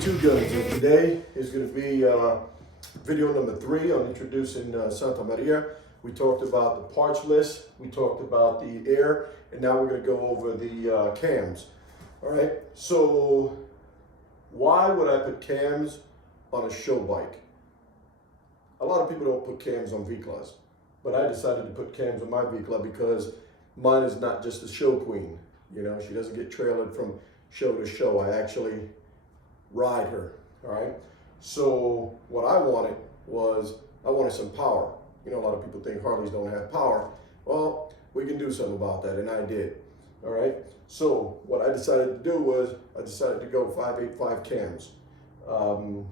Two Guns, and today is going to be video number 3 on introducing Santa Maria. We talked about the parts list, we talked about the air, and now we're going to go over the cams. All right, so why would I put cams on a show bike? A lot of people don't put cams on V-Class, but I decided to put cams on my V-Class because mine is not just a show queen. You know, she doesn't get trailered from show to show. I actually ride her, all right? So what I wanted was, I wanted some power. You know, a lot of people think Harleys don't have power. Well, we can do something about that, and I did, all right? So what I decided to do was, I decided to go 585 cams. The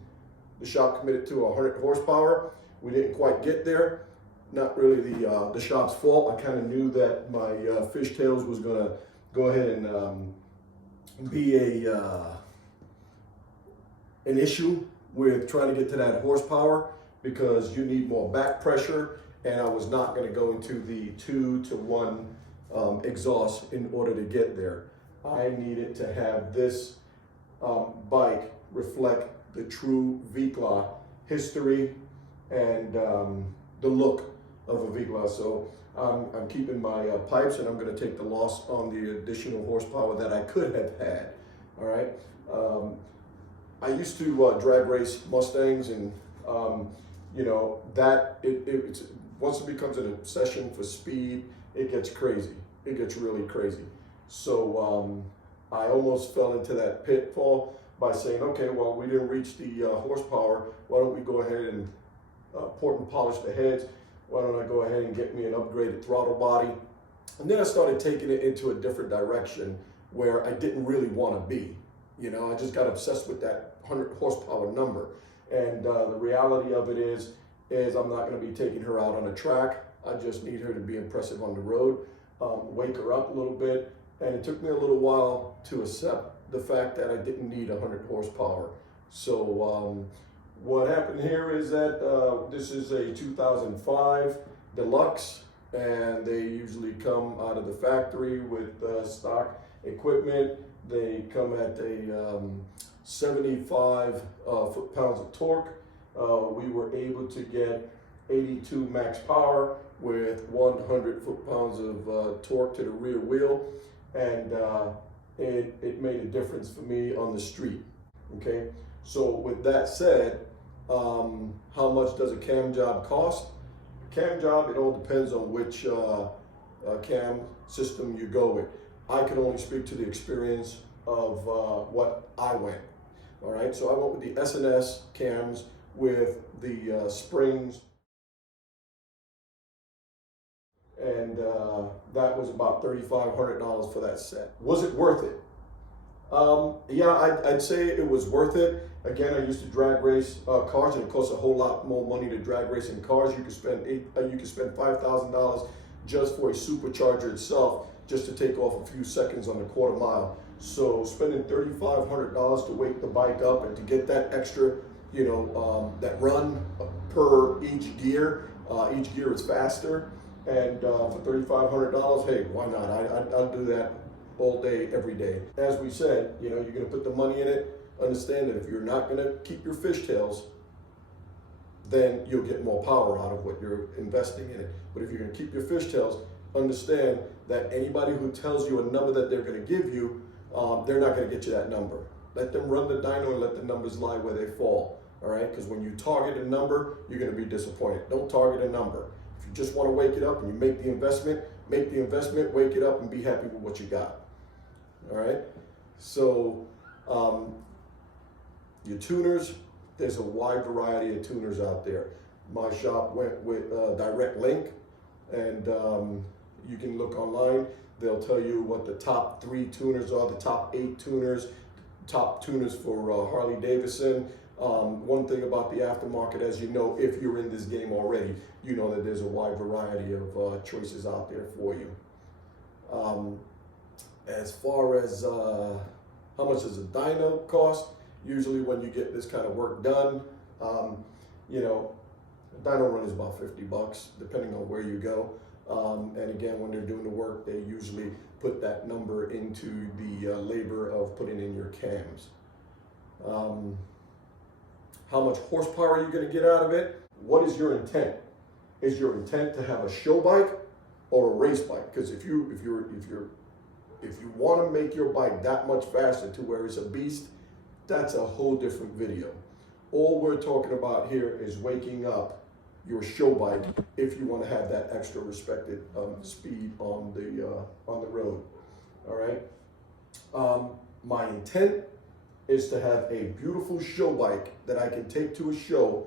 shop committed to 100 horsepower. We didn't quite get there. Not really the shop's fault. I kind of knew that my fishtails was gonna go ahead and be an issue with trying to get to that horsepower, because you need more back pressure, and I was not going to go into the 2-to-1 exhaust in order to get there. I needed to have this bike reflect the true V-Class history and the look of a V-Class. So I'm keeping my pipes, and I'm going to take the loss on the additional horsepower that I could have had. All right. I used to drag race Mustangs, and you know, that it's once it becomes an obsession for speed, it gets crazy. It gets really crazy. So I almost fell into that pitfall by saying, okay, well, we didn't reach the horsepower. Why don't we go ahead and port and polish the heads? Why don't I go ahead and get me an upgraded throttle body? And then I started taking it into a different direction where I didn't really want to be. You know, I just got obsessed with that 100 horsepower number. And the reality of it is I'm not going to be taking her out on a track. I just need her to be impressive on the road, wake her up a little bit. And it took me a little while to accept the fact that I didn't need 100 horsepower. So what happened here is that this is a 2005 Deluxe, and they usually come out of the factory with stock equipment. They come at a 75 foot-pounds of torque. We were able to get 82 max power with 100 foot-pounds of torque to the rear wheel, and it made a difference for me on the street, okay? So with that said, how much does a cam job cost? Cam job, it all depends on which cam system you go with. I can only speak to the experience of what I went. All right, so I went with the S&S Cams with the springs, and that was about $3,500 for that set. Was it worth it? Yeah, I'd say it was worth it. Again, I used to drag race cars, and it costs a whole lot more money to drag race in cars. You could spend $5,000 just for a supercharger itself, just to take off a few seconds on the quarter mile. So spending $3,500 to wake the bike up and to get that extra, you know, that run per each gear is faster, and for $3,500, hey, why not? I'll do that all day, every day. As we said, you know, you're gonna put the money in it. Understand that if you're not gonna keep your fishtails, then you'll get more power out of what you're investing in it. But if you're gonna keep your fishtails, understand that anybody who tells you a number that they're gonna give you, they're not going to get you that number. Let them run the dyno and let the numbers lie where they fall, all right? Because when you target a number, you're going to be disappointed. Don't target a number. If you just want to wake it up and you make the investment, wake it up and be happy with what you got, all right? So your tuners, there's a wide variety of tuners out there. My shop went with Direct Link, and you can look online. They'll tell you what the top 3 tuners are, the top 8 tuners, top tuners for Harley Davidson. One thing about the aftermarket, as you know, if you're in this game already, you know that there's a wide variety of choices out there for you. As far as how much does a dyno cost, usually when you get this kind of work done, you know, a dyno run is about $50, depending on where you go. And again, when they're doing the work, they usually put that number into the labor of putting in your cams. How much horsepower are you going to get out of it? What is your intent? Is your intent to have a show bike or a race bike? Because if you want to make your bike that much faster to where it's a beast, that's a whole different video. All we're talking about here is waking up your show bike if you want to have that extra respected speed on the road. All right. My intent is to have a beautiful show bike that I can take to a show,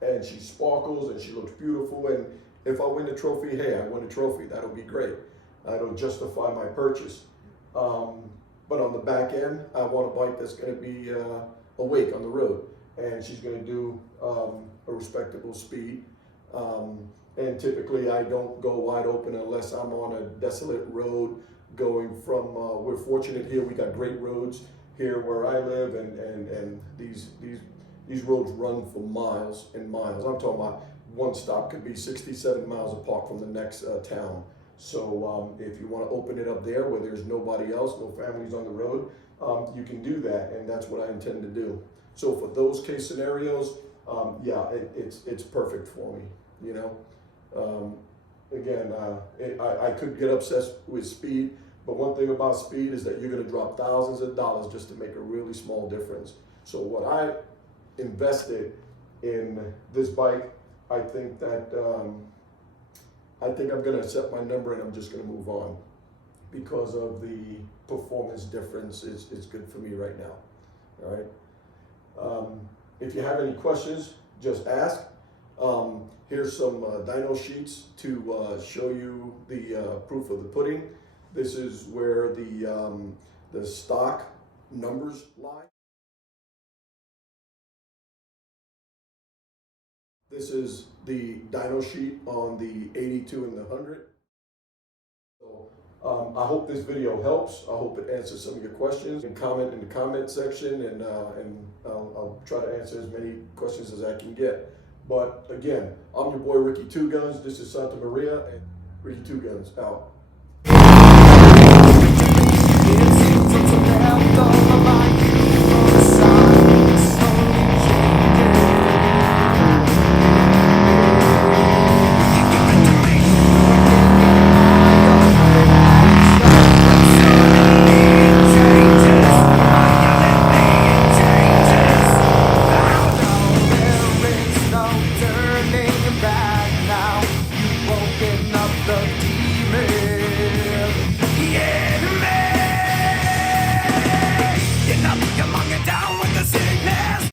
and she sparkles and she looks beautiful. And if I win the trophy, hey, I win a trophy. That'll be great. That'll justify my purchase. But on the back end, I want a bike that's going to be awake on the road, and she's going to do a respectable speed. And typically I don't go wide open unless I'm on a desolate road going from, we're fortunate here, we got great roads here where I live, and these roads run for miles and miles. I'm talking about one stop could be 67 miles apart from the next town. So if you want to open it up there where there's nobody else, no families on the road, you can do that, and that's what I intend to do. So for those case scenarios, yeah, it's perfect for me, you know. Again, I could get obsessed with speed, but one thing about speed is that you're going to drop thousands of dollars just to make a really small difference. So what I invested in this bike, I think that I'm going to set my number and I'm just going to move on because of the performance difference. It's good for me right now. All right. If you have any questions, just ask. Here's some dyno sheets to show you the proof of the pudding. This is where the stock numbers lie. This is the dyno sheet on the 82 and the 100. So I hope this video helps. I hope it answers some of your questions. And comment in the comment section, and I'll try to answer as many questions as I can get. But again, I'm your boy Ricky Two Guns. This is Santa Maria, and Ricky Two Guns out.